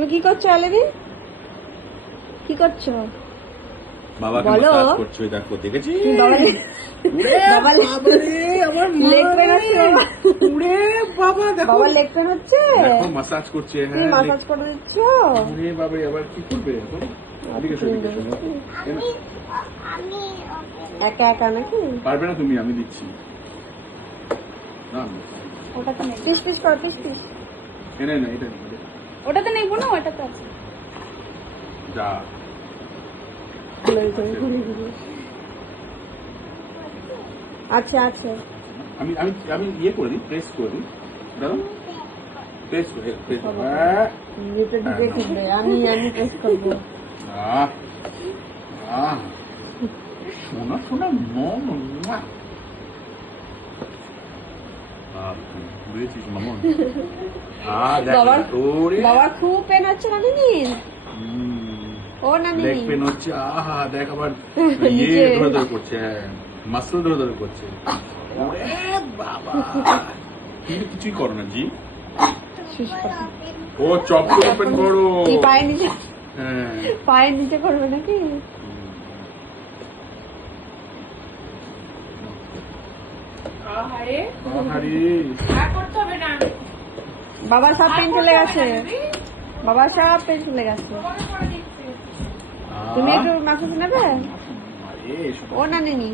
তুমি কি করছো আলেদি? কি করছো? বাবাকে মাসাজ করছো, দেখো দেখেছি। বাবা লেগ পেন হচ্ছে। ওরে বাবা দেখো, বাবা লেগ পেন হচ্ছে। দেখো মাসাজ করছে। তুমি হ্যাঁ, মাসাজ করে দিচ্ছ। ওরে বাবা এবার কি করবে এখন? এদিকে এসো, এদিকে এসো। একা একা নাকি? পারবে না তুমি, আমি দিচ্ছি। না ওটা তো পিস পিস করো, পিস পিস। এনে না, এটা ওটা তো নেবো না, ওটা তো আছে। যা আচ্ছা আচ্ছা, আমি আমি আমি ইয়ে করে দিই, প্রেস করে দিই। দাঁড়াও, প্রেস করে প্রেস। আমি প্রেস করবো। শোনা শোনা মম। বুঝেছিস মামন? বাবার খুব পেন হচ্ছে না দিদি? ও না লেগ পেন হচ্ছে। আহা দেখ আবার ইয়ে ধরে ধরে করছে, মাসল ধরে ধরে করছে। ওরে বাবা, কিন্তু কিছুই করো না জি। ও চপ ওপেন করো। পায়ের নিচে, হ্যাঁ পায়ের নিচে করবে নাকি? বাবা সব পেন চলে গেছে, বাবা সব পেন চলে গেছে। তুমি একটু মাসাজ নেবে? ও না নিনি।